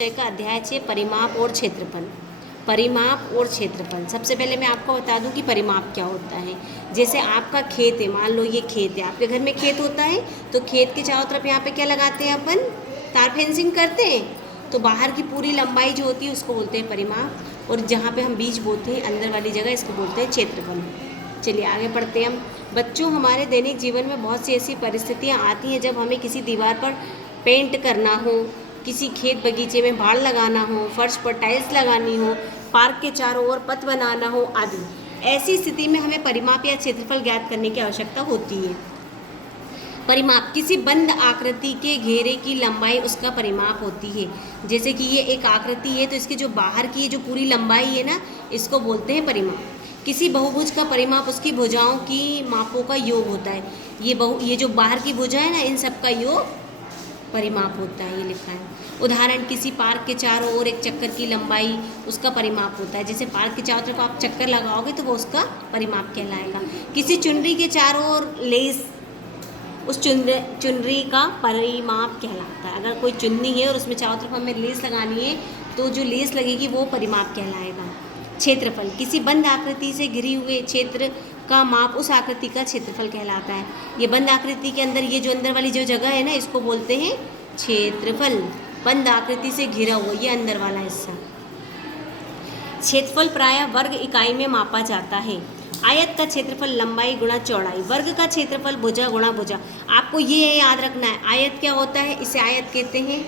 का अध्याय 6 परिमाप और क्षेत्रफल। परिमाप और क्षेत्रफल। सबसे पहले मैं आपको बता दूं कि परिमाप क्या होता है। जैसे आपका खेत है, मान लो ये खेत है, आपके घर में खेत होता है तो खेत के चारों तरफ यहाँ पे क्या लगाते हैं अपन, तार फेंसिंग करते हैं। तो बाहर की पूरी लंबाई जो होती है उसको बोलते हैं परिमाप, और जहाँ पे हम बीज बोते हैं अंदर वाली जगह इसको बोलते हैं क्षेत्रफल। चलिए आगे बढ़ते हैं हम। बच्चों, हमारे दैनिक जीवन में बहुत सी ऐसी परिस्थितियाँ आती हैं जब हमें किसी दीवार पर पेंट करना हो, किसी खेत बगीचे में बाड़ लगाना हो, फर्श पर टाइल्स लगानी हो, पार्क के चारों ओर पथ बनाना हो आदि। ऐसी स्थिति में हमें परिमाप या क्षेत्रफल ज्ञात करने की आवश्यकता होती है। परिमाप किसी बंद आकृति के घेरे की लंबाई उसका परिमाप होती है। जैसे कि ये एक आकृति है तो इसके जो बाहर की जो पूरी लंबाई है ना, इसको बोलते हैं परिमाप। किसी बहुभुज का परिमाप उसकी भुजाओं की मापों का योग होता है। ये जो बाहर की भुजा है ना, इन सब का योग परिमाप होता है, ये लिखा है। उदाहरण, किसी पार्क के चारों ओर एक चक्कर की लंबाई उसका परिमाप होता है। जैसे पार्क के चारों तरफ आप चक्कर लगाओगे तो वो उसका परिमाप कहलाएगा। किसी चुनरी के चारों ओर लेस उस चुनरी का परिमाप कहलाता है। अगर कोई चुन्नी है और उसमें चारों तरफ हमें लेस लगानी है तो जो लेस लगेगी वो परिमाप कहलाएगा। क्षेत्रफल किसी बंद आकृति से घिरी हुए क्षेत्र का माप उस आकृति का क्षेत्रफल कहलाता है। ये बंद आकृति के अंदर ये जो अंदर वाली जो जगह है ना, इसको बोलते हैं क्षेत्रफल। बंद आकृति से घिरा हुआ ये अंदर वाला हिस्सा। क्षेत्रफल प्रायः वर्ग इकाई में मापा जाता है। आयत का क्षेत्रफल लंबाई गुणा चौड़ाई, वर्ग का क्षेत्रफल भुजा गुणा भुजा। आपको ये याद रखना है, आयत क्या होता है, इसे आयत कहते हैं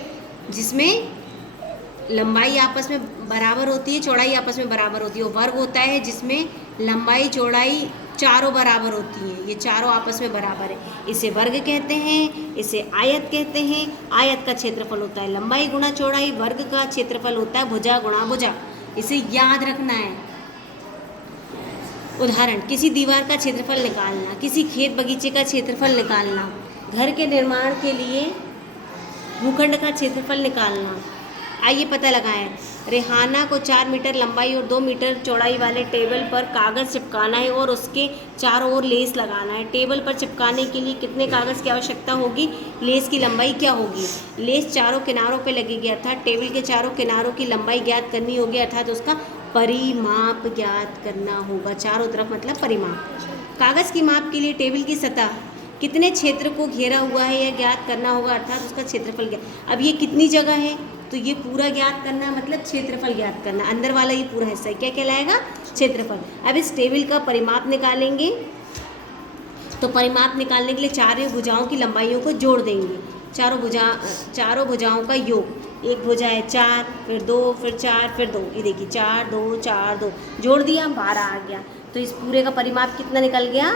जिसमें लंबाई आपस में बराबर होती है, चौड़ाई आपस में बराबर होती है। और वर्ग होता है जिसमें लंबाई चौड़ाई चारों बराबर होती हैं, ये चारों आपस में बराबर है, इसे वर्ग कहते हैं, इसे आयत कहते हैं। आयत का क्षेत्रफल होता है लंबाई गुणा चौड़ाई, वर्ग का क्षेत्रफल होता है भुजा गुणा भुजा, इसे याद रखना है। उदाहरण, किसी दीवार का क्षेत्रफल निकालना, किसी खेत बगीचे का क्षेत्रफल निकालना, घर के निर्माण के लिए भूखंड का क्षेत्रफल निकालना। आइए पता लगाएं। रेहाना को 4 मीटर लंबाई और 2 मीटर चौड़ाई वाले टेबल पर कागज़ चिपकाना है और उसके चारों ओर लेस लगाना है। टेबल पर चिपकाने के लिए कितने कागज़ की आवश्यकता होगी, लेस की लंबाई क्या होगी। लेस चारों किनारों पर लगेगी, अर्थात टेबल के चारों किनारों की लंबाई ज्ञात करनी होगी, अर्थात उसका परिमाप ज्ञात करना होगा। चारों तरफ मतलब परिमाप। कागज़ की माप के लिए टेबल की सतह कितने क्षेत्र को घेरा हुआ है यह ज्ञात करना होगा, अर्थात उसका क्षेत्रफल ज्ञात। अब ये कितनी जगह है तो ये पूरा ज्ञात करना मतलब क्षेत्रफल ज्ञात करना। अंदर वाला ये पूरा हिस्सा क्या कहलाएगा, क्षेत्रफल। अब इस टेबल का परिमाप निकालेंगे तो परिमाप निकालने के लिए चारों भुजाओं की लंबाइयों को जोड़ देंगे। चारों भुजाओं का योग, एक भुजा है 4, फिर 2, फिर 4, फिर 2, ये देखिए 4 2 4 2 जोड़ दिया, 12 आ गया। तो इस पूरे का परिमाप कितना निकल गया,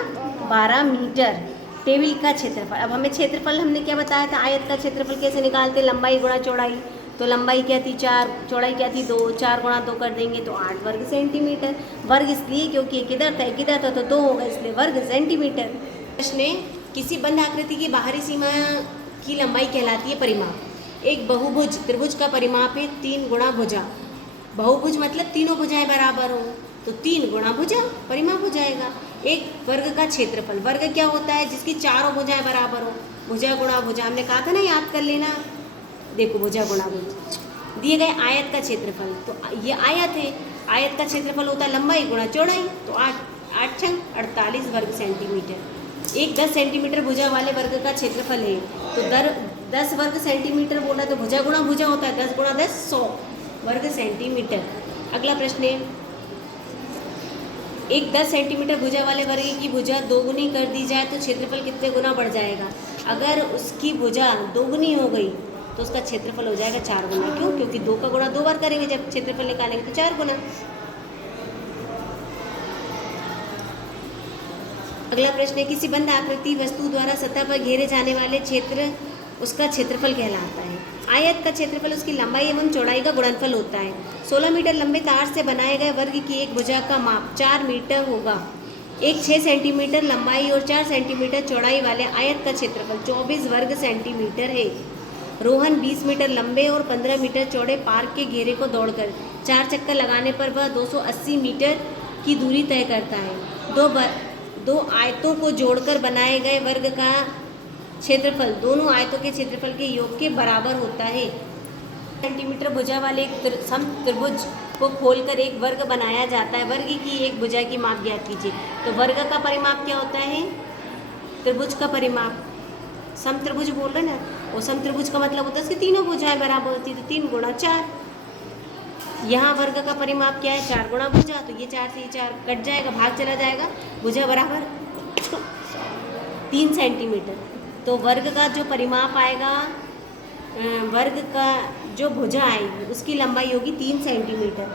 12 मीटर। टेबल का क्षेत्रफल। अब हमें क्षेत्रफल हमने क्या बताया था, आयत का क्षेत्रफल कैसे निकालते, लंबाई गुणा चौड़ाई। तो लंबाई क्या थी 4, चौड़ाई क्या थी 2, 4 गुणा 2 कर देंगे तो 8 वर्ग सेंटीमीटर। वर्ग इसलिए क्योंकि किधर था तो 2 होगा, इसलिए वर्ग सेंटीमीटर। प्रश्न है, किसी बंद आकृति की बाहरी सीमा की लंबाई कहलाती है परिमाप। एक बहुभुज त्रिभुज का परिमाप है 3 गुणा भुजा। बहुभुज मतलब तीनों भुजाएं बराबर हो तो 3 गुणा भुजा परिमाप हो जाएगा। एक वर्ग का क्षेत्रफल, वर्ग क्या होता है, जिसकी चारों भुजाएं बराबर हो, भुजा गुणा भुजा। हमने कहा था ना, याद कर लेना। देखो भुजा गुणा भुजा। दिए गए आयत का क्षेत्रफल, तो ये आयत है, आयत का क्षेत्रफल होता है लंबाई गुणा चौड़ाई, तो 8 छंग 48 वर्ग सेंटीमीटर। एक 10 सेंटीमीटर भुजा वाले वर्ग का क्षेत्रफल है तो 10 वर्ग सेंटीमीटर बोला तो भुजा गुणा भुजा होता है, 10 गुणा 10 100 वर्ग सेंटीमीटर। अगला प्रश्न है, एक 10 सेंटीमीटर भुजा वाले वर्ग की भुजा दोगुनी कर दी जाए तो क्षेत्रफल कितने गुना बढ़ जाएगा। अगर उसकी भुजा दोगुनी हो गई तो उसका क्षेत्रफल हो जाएगा 4 गुना। क्यों, क्योंकि 2 का गुणा 2 बार करेंगे, जब क्षेत्रफल निकालेंगे तो 4 गुना। अगला प्रश्न है, किसी बंद आकृति वस्तु द्वारा सतह पर घेरे जाने वाले क्षेत्र उसका क्षेत्रफल कहलाता है। आयत का क्षेत्रफल उसकी लंबाई एवं चौड़ाई का गुणनफल होता है। 16 मीटर लंबे तार से बनाए गए वर्ग की एक भुजा का माप 4 मीटर होगा। एक 6 सेंटीमीटर लंबाई और 4 सेंटीमीटर चौड़ाई वाले आयत का क्षेत्रफल 24 वर्ग सेंटीमीटर है। रोहन 20 मीटर लंबे और 15 मीटर चौड़े पार्क के घेरे को दौड़कर 4 चक्कर लगाने पर वह 280 मीटर की दूरी तय करता है। दो आयतों को जोड़कर बनाए गए वर्ग का क्षेत्रफल दोनों आयतों के क्षेत्रफल के योग के बराबर होता है। सेंटीमीटर भुजा वाले एक समत्रिभुज को खोलकर एक वर्ग बनाया जाता है। वर्ग की एक भुजा की माप ज्ञात कीजिए। तो वर्ग का परिमाप क्या होता है? त्रिभुज का परिमाप। समत्रिभुज बोल रहे ना, वो समत्रिभुज का मतलब होता है इसकी तीनों भुजाएं बराबर होती है, तो 3 गुणा 4। यहाँ वर्ग का परिमाप क्या है? 4 गुणा भुजा, तो ये 4 से ये 4 कट जाएगा, भाग चला जाएगा, भुजा बराबर 3 सेंटीमीटर। तो वर्ग का जो परिमाप आएगा, वर्ग का जो भुजा आएगी उसकी लंबाई होगी 3 सेंटीमीटर।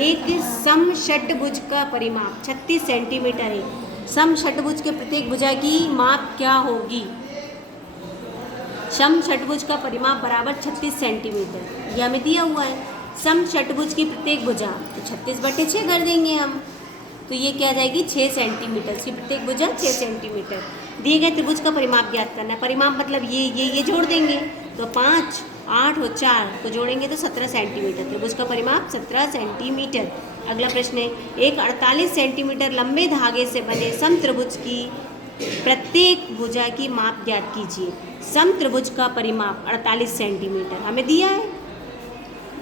एक समषट्भुज का परिमाप 36 सेंटीमीटर है। समषट्भुज के प्रत्येक भुजा की माप क्या होगी? समषट्भुज का परिमाप बराबर 36 सेंटीमीटर, यह हमें दिया हुआ है। समषट्भुज की प्रत्येक भुजा, तो 36/6 कर देंगे हम, तो ये क्या आ जाएगी? 6 सेंटीमीटर। इसकी प्रत्येक भुजा 6 सेंटीमीटर। दिए गए त्रिभुज का परिमाप ज्ञात करना है। परिमाप मतलब ये जोड़ देंगे, तो 5, 8 और 4 को जोड़ेंगे तो 17 सेंटीमीटर। त्रिभुज का परिमाप 17 सेंटीमीटर। अगला प्रश्न है, एक 48 सेंटीमीटर लंबे धागे से बने समत्रिभुज की प्रत्येक भुजा की माप ज्ञात कीजिए। समत्रिभुज का परिमाप 48 सेंटीमीटर हमें दिया है।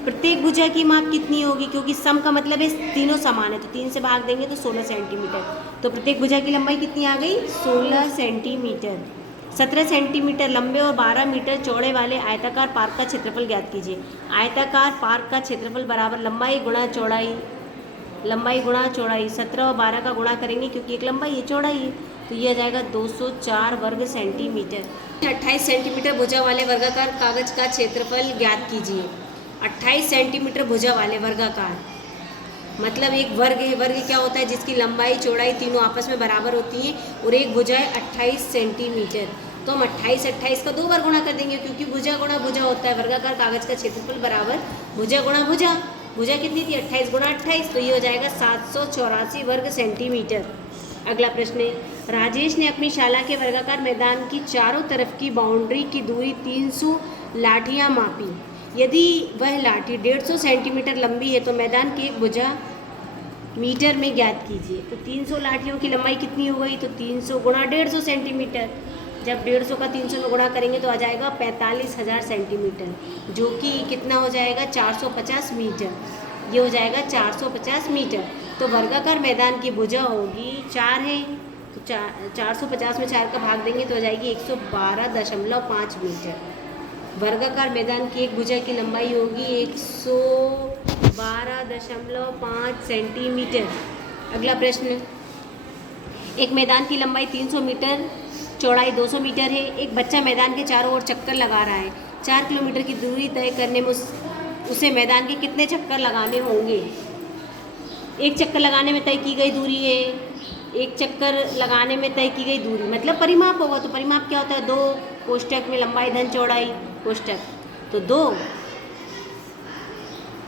प्रत्येक भुजा की माप कितनी होगी? क्योंकि सम का मतलब है तीनों समान है, तो 3 से भाग देंगे तो 16 सेंटीमीटर। तो प्रत्येक भुजा की लंबाई कितनी आ गई? 16 सेंटीमीटर। 17 सेंटीमीटर लंबे और 12 मीटर चौड़े वाले आयताकार पार्क का क्षेत्रफल ज्ञात कीजिए। आयताकार पार्क का क्षेत्रफल बराबर लंबाई गुणा चौड़ाई, लंबाई गुणा चौड़ाई। 17 और 12 का गुणा करेंगे क्योंकि एक लंबाई है, चौड़ाई है, तो ये आ जाएगा 204 वर्ग सेंटीमीटर। 28 सेंटीमीटर भुजा वाले वर्गाकार कागज का क्षेत्रफल ज्ञात कीजिए। 28 सेंटीमीटर भुजा वाले वर्गाकार मतलब एक वर्ग है। वर्ग क्या होता है? जिसकी लंबाई चौड़ाई तीनों आपस में बराबर होती हैं और एक भुजा है 28 सेंटीमीटर। तो हम 28 का 2 बार गुणा कर देंगे, क्योंकि भुजा गुणा भुजा होता है। वर्गाकार कागज का क्षेत्रफल बराबर भुजा गुणा भुजा। भुजा कितनी थी? 28 गुणा 28, तो ये हो जाएगा 784 वर्ग सेंटीमीटर। अगला प्रश्न है, राजेश ने अपनी शाला के वर्गाकार मैदान की चारों तरफ की बाउंड्री की दूरी 300 लाठियाँ मापी। यदि वह लाठी 150 सेंटीमीटर लंबी है तो मैदान की एक भुजा मीटर में ज्ञात कीजिए। तो 300 लाठियों की लंबाई कितनी हो गई? तो 300 गुणा 150 सेंटीमीटर। जब 150 का 300 में गुणा करेंगे तो आ जाएगा 45,000 सेंटीमीटर, जो कि कितना हो जाएगा? 450 मीटर। ये हो जाएगा 450 मीटर। तो वर्गाकार मैदान की भुजा होगी 4 है, तो 450 में 4 का भाग देंगे तो हो जाएगी 112.5 मीटर। वर्गाकार मैदान की एक भुजा की लंबाई होगी 112.5 सेंटीमीटर। अगला प्रश्न, एक मैदान की लंबाई 300 मीटर, चौड़ाई 200 मीटर है। एक बच्चा मैदान के चारों ओर चक्कर लगा रहा है। 4 किलोमीटर की दूरी तय करने में उसे मैदान के कितने चक्कर लगाने होंगे? एक चक्कर लगाने में तय की गई दूरी है, एक चक्कर लगाने में तय की गई दूरी मतलब परिमाप होगा। तो परिमाप क्या होता है? 2 कोष्टक में लंबाई धन चौड़ाई कोष्टक, तो 2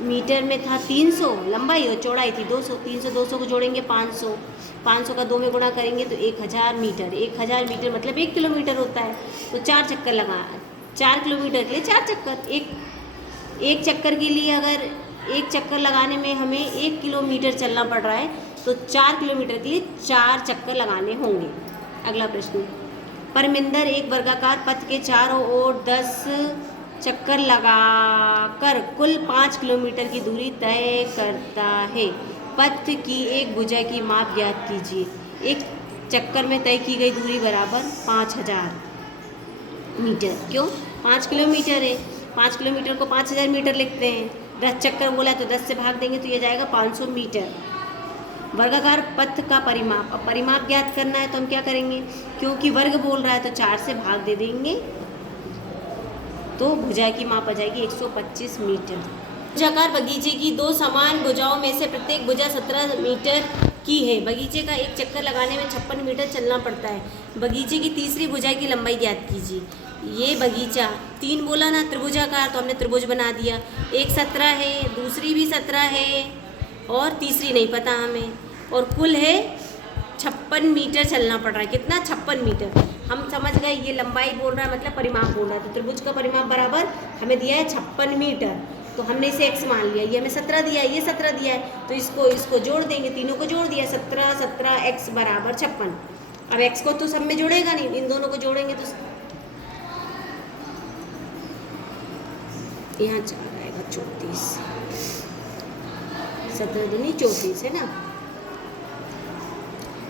मीटर में था 300 लंबाई और चौड़ाई थी 200। 300 200 को जोड़ेंगे 500, 500 का 2 में गुणा करेंगे तो 1000 मीटर। 1000 मीटर मतलब 1 किलोमीटर होता है। तो 4 चक्कर लगा, 4 किलोमीटर के लिए 4 चक्कर। एक चक्कर के लिए अगर एक चक्कर लगाने में हमें 1 किलोमीटर चलना पड़ रहा है तो 4 किलोमीटर के लिए 4 चक्कर लगाने होंगे। अगला प्रश्न, परमिंदर एक वर्गाकार पथ के चारों ओर 10 चक्कर लगाकर कुल 5 किलोमीटर की दूरी तय करता है। पथ की एक भुजा की माप ज्ञात कीजिए। एक चक्कर में तय की गई दूरी बराबर 5000 मीटर। क्यों? 5 किलोमीटर है, 5 किलोमीटर को 5000 मीटर लिखते हैं। 10 चक्कर बोला तो 10 से भाग देंगे तो ये जाएगा 500 मीटर। वर्गाकार पथ का परिमाप, अब परिमाप ज्ञात करना है तो हम क्या करेंगे? क्योंकि वर्ग बोल रहा है तो 4 से भाग दे देंगे तो भुजा की माप आ जाएगी 125 मीटर। भुजाकार बगीचे की 2 समान भुजाओं में से प्रत्येक भुजा 17 मीटर की है। बगीचे का एक चक्कर लगाने में 56 मीटर चलना पड़ता है। बगीचे की तीसरी भुजा की लंबाई ज्ञात कीजिए। ये बगीचा 3 बोला ना त्रिभुजाकार, तो हमने त्रिभुज बना दिया। एक 17 है, दूसरी भी 17 है और तीसरी नहीं पता हमें, और कुल है 56 मीटर चलना पड़ रहा है। कितना? 56 मीटर। हम समझ गए ये लंबाई बोल रहा है मतलब परिमाप बोल रहा है। तो त्रिभुज का परिमाप बराबर हमें दिया है 56 मीटर, तो हमने इसे x मान लिया। ये हमें 17 दिया है, ये 17 दिया है, तो इसको जोड़ देंगे, तीनों को जोड़ दिया। 17 17 x बराबर 56। अब x को तो सब में जोड़ेगा नहीं, इन दोनों को जोड़ेंगे तो यहाँ 4 आएगा, 34, 17 दूनी 34 है ना।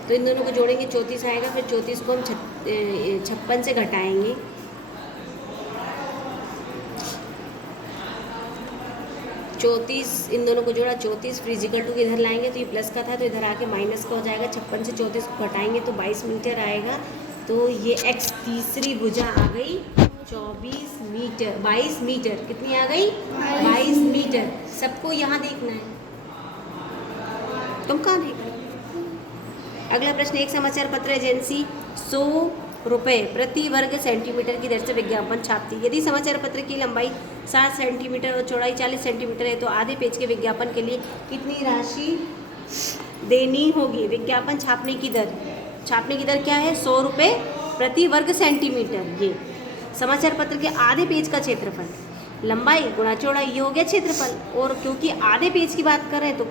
तो इन दोनों को जोड़ेंगे 34 आएगा, फिर 34 को हम 56 से घटाएंगे, 34 इन दोनों को जोड़ा 34 फिजिकल टू इधर लाएंगे तो ये प्लस का था तो इधर आके माइनस का हो जाएगा। 56 से 34 को घटाएंगे तो 22 मीटर आएगा। तो ये x तीसरी भुजा आ गई 24 मीटर, 22 मीटर कितनी आ गई 22 मीटर। सबको यहाँ देखना है, तुम कहाँ देख रहे हो। अगला प्रश्न, एक समाचार पत्र एजेंसी 100 रुपये प्रति वर्ग सेंटीमीटर की दर से विज्ञापन छापती है। यदि समाचार पत्र की लंबाई 60 सेंटीमीटर और चौड़ाई 40 सेंटीमीटर है तो आधे पेज के विज्ञापन के लिए कितनी राशि देनी होगी। विज्ञापन छापने की दर क्या है 100 रुपये प्रति वर्ग सेंटीमीटर। ये समाचार पत्र के आधे पेज का क्षेत्रफल, लंबाई गुणा चौड़ाई, ये हो गया क्षेत्रफल। और क्योंकि आधे पेज की बात कर रहे हैं तो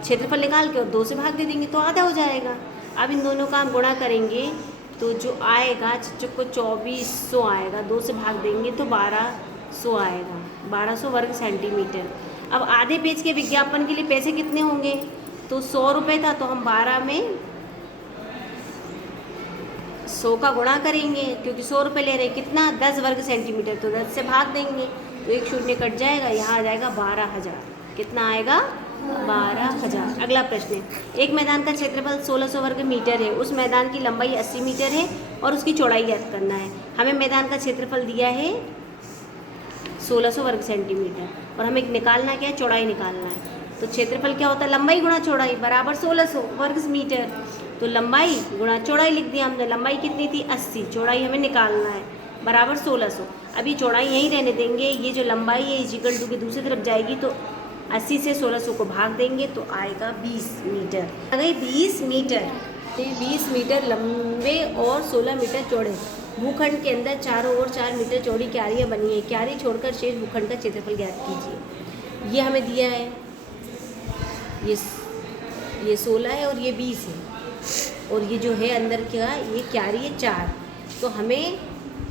क्षेत्रफल निकाल के और 2 से भाग दे देंगे तो आधा हो जाएगा। अब इन दोनों का हम गुणा करेंगे तो जो आएगा को 2400 आएगा, 2 से भाग देंगे तो 1200 आएगा, 1200 वर्ग सेंटीमीटर। अब आधे पेज के विज्ञापन के लिए पैसे कितने होंगे, तो 100 रुपये था तो हम 12 में 100 का गुणा करेंगे क्योंकि 100 रुपये ले रहे हैं, कितना 10 वर्ग सेंटीमीटर, तो 10 से भाग देंगे तो एक शून्य कट जाएगा, यहाँ आ जाएगा 12,000। कितना आएगा 12,000। अगला प्रश्न, एक मैदान का क्षेत्रफल 1600 वर्ग मीटर है, उस मैदान की लंबाई 80 मीटर है और उसकी चौड़ाई ज्ञात करना है। हमें मैदान का क्षेत्रफल दिया है 1600 वर्ग सेंटीमीटर और हमें निकालना क्या है, चौड़ाई निकालना है। तो क्षेत्रफल क्या होता है, लंबाई गुणा चौड़ाई बराबर 1600 वर्ग मीटर। तो लंबाई गुणा चौड़ाई लिख दिया हमने, लंबाई कितनी थी 80, चौड़ाई हमें निकालना है बराबर 1600। अभी चौड़ाई यहीं रहने देंगे, ये जो लंबाई है इक्वल टू की दूसरी तरफ जाएगी तो 80 से 1600 को भाग देंगे तो आएगा 20 मीटर। आ गई 20 मीटर। 20 मीटर लंबे और 16 मीटर चौड़े भूखंड के अंदर चारों ओर 4 मीटर चौड़ी क्यारियाँ बनी है। क्यारी छोड़कर शेष भूखंड का क्षेत्रफल ज्ञात कीजिए। ये हमें दिया है, ये 16 है और ये 20 है और ये जो है अंदर क्या, ये क्यारी है 4। तो हमें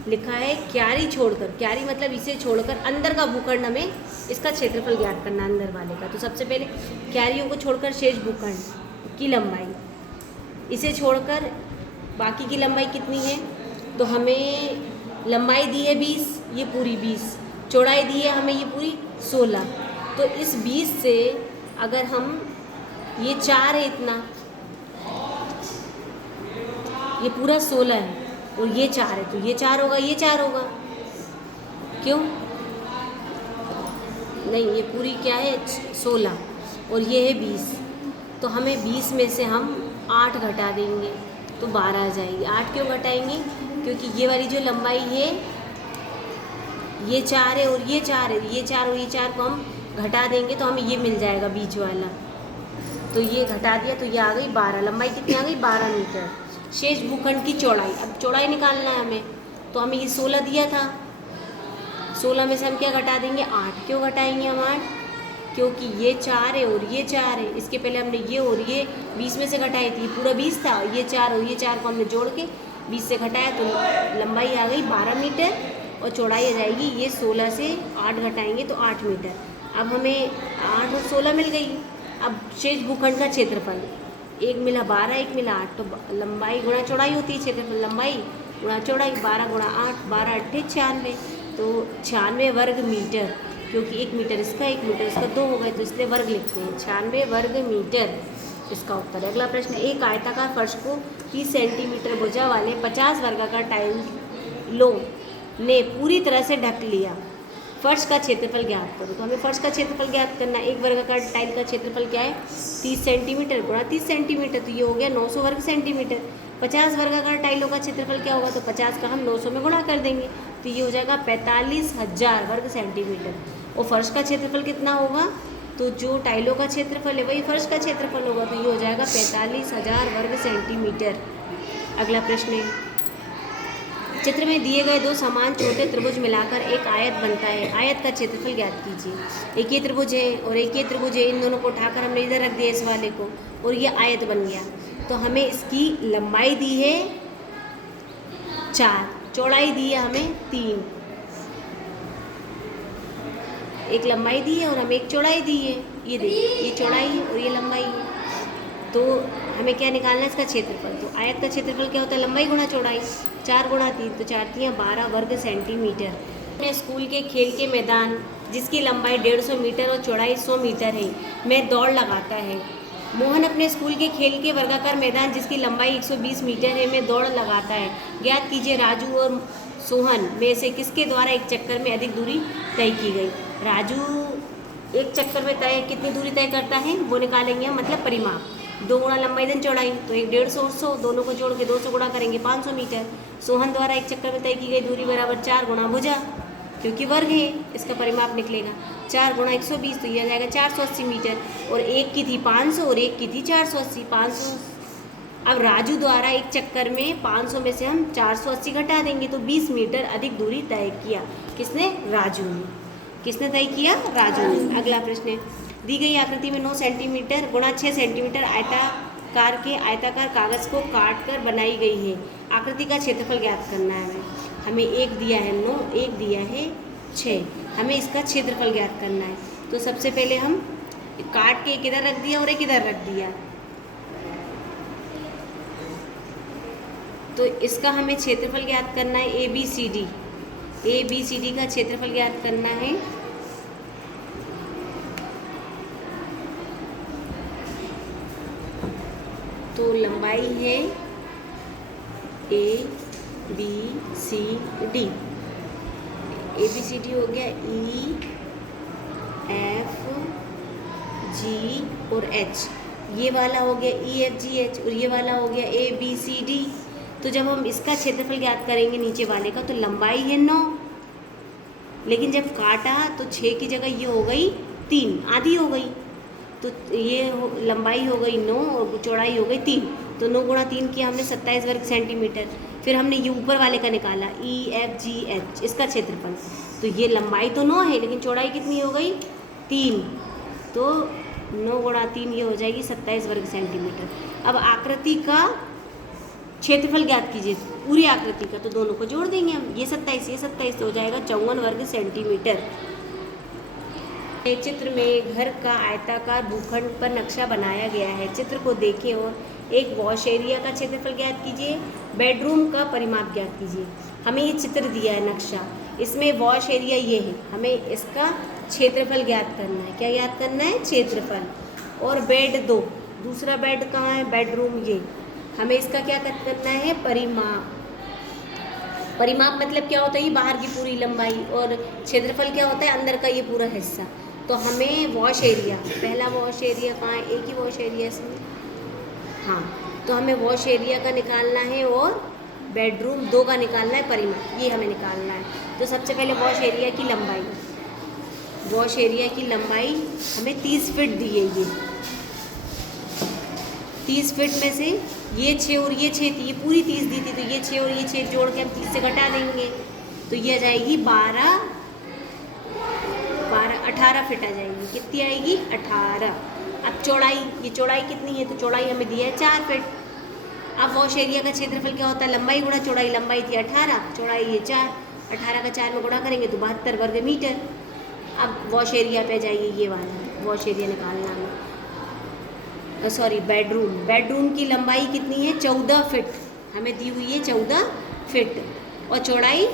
लिखा है क्यारी छोड़कर, क्यारी मतलब इसे छोड़कर अंदर का भूखंड, हमें इसका क्षेत्रफल ज्ञात करना अंदर वाले का। तो सबसे पहले क्यारियों को छोड़कर शेष भूखंड की लंबाई, इसे छोड़कर बाकी की लंबाई कितनी है, तो हमें लंबाई दी है 20, ये पूरी 20, चौड़ाई दी है हमें ये पूरी 16। तो इस 20 से अगर हम, ये 4 है इतना, ये पूरा 16 है और ये 4 है तो ये 4 होगा, ये 4 होगा, क्यों नहीं, ये पूरी क्या है 16 और ये है 20। तो हमें 20 में से हम 8 घटा देंगे तो 12 आ जाएगी। 8 क्यों घटाएंगे, क्योंकि ये वाली जो लंबाई है ये 4 है और ये 4 है, ये 4 और ये 4 को हम घटा देंगे तो हमें ये मिल जाएगा बीच वाला। तो ये घटा दिया तो ये आ गई 12, लंबाई कितनी आ गई 12 मीटर। शेष भूखंड की चौड़ाई, अब चौड़ाई निकालना है हमें, तो हमें ये 16 दिया था, 16 में से हम क्या घटा देंगे 8। क्यों घटाएंगे हम 8, क्योंकि ये 4 है और ये 4 है, इसके पहले हमने ये और ये 20 में से घटाई थी, पूरा 20 था, ये 4 और ये 4 को हमने जोड़ के 20 से घटाया तो लंबाई आ गई 12 मीटर और चौड़ाई आ जाएगी, ये 16 से 8 घटाएंगे तो 8 मीटर। अब हमें 8 और 16 मिल गई। अब शेष भूखंड का क्षेत्रफल, एक मिला 12, एक मिला 8, तो लंबाई गुणा चौड़ाई होती है, क्षेत्रफल लंबाई गुणा चौड़ाई, 12 गुणा 8, 12 8 96, तो 96 वर्ग मीटर, क्योंकि 1 मीटर इसका 1 मीटर इसका 2 हो गए तो इसलिए वर्ग लिखते हैं, 96 वर्ग मीटर इसका उत्तर है। अगला प्रश्न, एक आयताकार फर्श को 30 सेंटीमीटर भुजा वाले 50 वर्गाकार टाइलों ने पूरी तरह से ढक लिया, फर्श का क्षेत्रफल ज्ञात करो। तो हमें फर्श का क्षेत्रफल ज्ञात करना है। एक वर्गाकार टाइल का क्षेत्रफल क्या है 30 सेंटीमीटर गुणा 30 सेंटीमीटर, तो ये हो गया 900 वर्ग सेंटीमीटर। 50 वर्गाकार टाइलों का क्षेत्रफल क्या होगा, तो 50 का हम 900 में गुणा कर देंगे तो ये हो जाएगा 45,000 वर्ग सेंटीमीटर। और फर्श का क्षेत्रफल कितना होगा, तो जो टाइलों का क्षेत्रफल है वही फर्श का क्षेत्रफल होगा, तो ये हो जाएगा 45,000 वर्ग सेंटीमीटर। अगला प्रश्न है, चित्र में दिए गए 2 समान छोटे त्रिभुज मिलाकर एक आयत बनता है, आयत का क्षेत्रफल ज्ञात कीजिए। एक ये त्रिभुज है और एक ये त्रिभुज है, इन दोनों को उठाकर हमने इधर रख दिया इस वाले को और ये आयत बन गया। तो हमें इसकी लंबाई दी है 4, चौड़ाई दी है हमें 3, एक लंबाई दी है और हमें एक चौड़ाई दी है। ये देखिए, ये चौड़ाई है और ये लंबाई है। तो हमें क्या निकालना है, इसका क्षेत्रफल। तो आयत का क्षेत्रफल क्या होता है, लंबाई गुणा चौड़ाई। 4 गुणा 3, तो 4 3 12 वर्ग सेंटीमीटर। अपने स्कूल के खेल के मैदान जिसकी लंबाई 150 मीटर और चौड़ाई 100 मीटर है में दौड़ लगाता है। मोहन अपने स्कूल के खेल के वर्गाकार मैदान जिसकी लंबाई 120 मीटर है में दौड़ लगाता है। ज्ञात कीजिए राजू और सोहन में से किसके द्वारा एक चक्कर में अधिक दूरी तय की गई। राजू एक चक्कर में कितनी दूरी तय करता है वो निकालेंगे हम, मतलब परिमाप। 2 गुणा लंबाई धन चौड़ाई, तो 150 और 100 दोनों को जोड़ के 200 गुणा करेंगे 500 मीटर। सोहन द्वारा एक चक्कर में तय की गई दूरी बराबर 4 गुणा भुजा, क्योंकि वर्ग है इसका परिमाप निकलेगा। 4 गुणा 120, तो ये आ जाएगा 480 मीटर। और एक की थी 500 और एक की थी 480। 500 अब राजू द्वारा एक चक्कर में 500 में से हम 480 घटा देंगे तो 20 मीटर अधिक दूरी तय किया। किसने, राजू ने। किसने तय किया, राजू ने। अगला प्रश्न है, दी गई आकृति में 9 सेंटीमीटर गुणा 6 सेंटीमीटर आयताकार कागज को काट कर बनाई गई है। आकृति का क्षेत्रफल ज्ञात करना है हमें। एक दिया है 9, एक दिया है 6, हमें इसका क्षेत्रफल ज्ञात करना है। तो सबसे पहले हम काट के एक इधर रख दिया और एक इधर रख दिया, तो इसका हमें क्षेत्रफल ज्ञात करना है। ए बी सी डी का क्षेत्रफल ज्ञात करना है। तो लंबाई है ए बी सी डी हो गया ई एफ जी और एच, ये वाला हो गया ई एफ जी एच और ये वाला हो गया ए बी सी डी। तो जब हम इसका क्षेत्रफल ज्ञात करेंगे नीचे वाले का, तो लंबाई है 9, लेकिन जब काटा तो 6 की जगह ये हो गई 3, आधी हो गई। तो ये लंबाई हो गई 9 और चौड़ाई हो गई 3, तो 9 गुणा 3 किया हमने 27 वर्ग सेंटीमीटर। फिर हमने ये ऊपर वाले का निकाला ई एफ जी एच, इसका क्षेत्रफल। तो ये लंबाई तो 9 है लेकिन चौड़ाई कितनी हो गई 3, तो 9 गुणा 3 ये हो जाएगी 27 वर्ग सेंटीमीटर। अब आकृति का क्षेत्रफल ज्ञात कीजिए, पूरी आकृति का, तो दोनों को जोड़ देंगे हम। ये 27 तो हो जाएगा 54 वर्ग सेंटीमीटर। चित्र में घर का आयताकार भूखंड पर नक्शा बनाया गया है। चित्र को देखें और एक वॉश एरिया का क्षेत्रफल ज्ञात कीजिए, बेडरूम का परिमाप ज्ञात कीजिए। हमें ये चित्र दिया है नक्शा, इसमें वॉश एरिया ये है, हमें इसका क्षेत्रफल ज्ञात करना है। क्या ज्ञात करना है, क्षेत्रफल। और बेड 2, दूसरा बेड कहाँ है, बेडरूम ये, हमें इसका क्या करना है, परिमाप। परिमाप मतलब क्या होता है, ये बाहर की पूरी लंबाई, और क्षेत्रफल क्या होता है, अंदर का ये पूरा हिस्सा। तो हमें वॉश एरिया, पहला वॉश एरिया कहाँ है, एक ही वॉश एरिया इसमें, हाँ, तो हमें वॉश एरिया का निकालना है और बेडरूम 2 का निकालना है परिमाप, ये हमें निकालना है। तो सबसे पहले वॉश एरिया की लंबाई, वॉश एरिया की लंबाई हमें 30 फीट दी है। ये 30 फीट में से ये 6 और ये 6 थी, ये पूरी 30 दी थी, तो ये 6 और ये 6 जोड़ के हम 30 से घटा देंगे, तो ये आ जाएगी 18 फीट आ जाएगी। कितनी आएगी, 18। अब चौड़ाई, ये चौड़ाई कितनी है, तो चौड़ाई हमें दी है 4 फीट। अब वॉश एरिया का क्षेत्रफल क्या होता है, लंबाई गुणा चौड़ाई, लंबाई थी 18, चौड़ाई ये 4, 18 का 4 में गुणा करेंगे तो 72 वर्ग मीटर। अब वॉश एरिया पे जाइए, ये वाला वॉश एरिया निकालना है, सॉरी बेडरूम की लंबाई कितनी है, 14 फीट हमें दी हुई है, 14 फीट, और चौड़ाई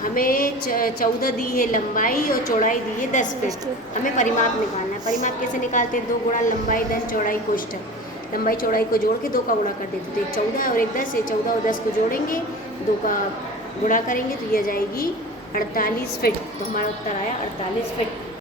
हमें 14 दी है लंबाई और चौड़ाई दी है 10 फीट। हमें परिमाप निकालना है। परिमाप कैसे निकालते हैं, 2 गुणा लंबाई धन चौड़ाई कोष्ठक, लंबाई चौड़ाई को जोड़ के 2 का गुणा कर देते, तो 14 और 1 10 है, 14 और 10 को जोड़ेंगे, 2 का गुणा करेंगे तो ये आ जाएगी 48 फीट। तो हमारा उत्तर आया 48 फीट।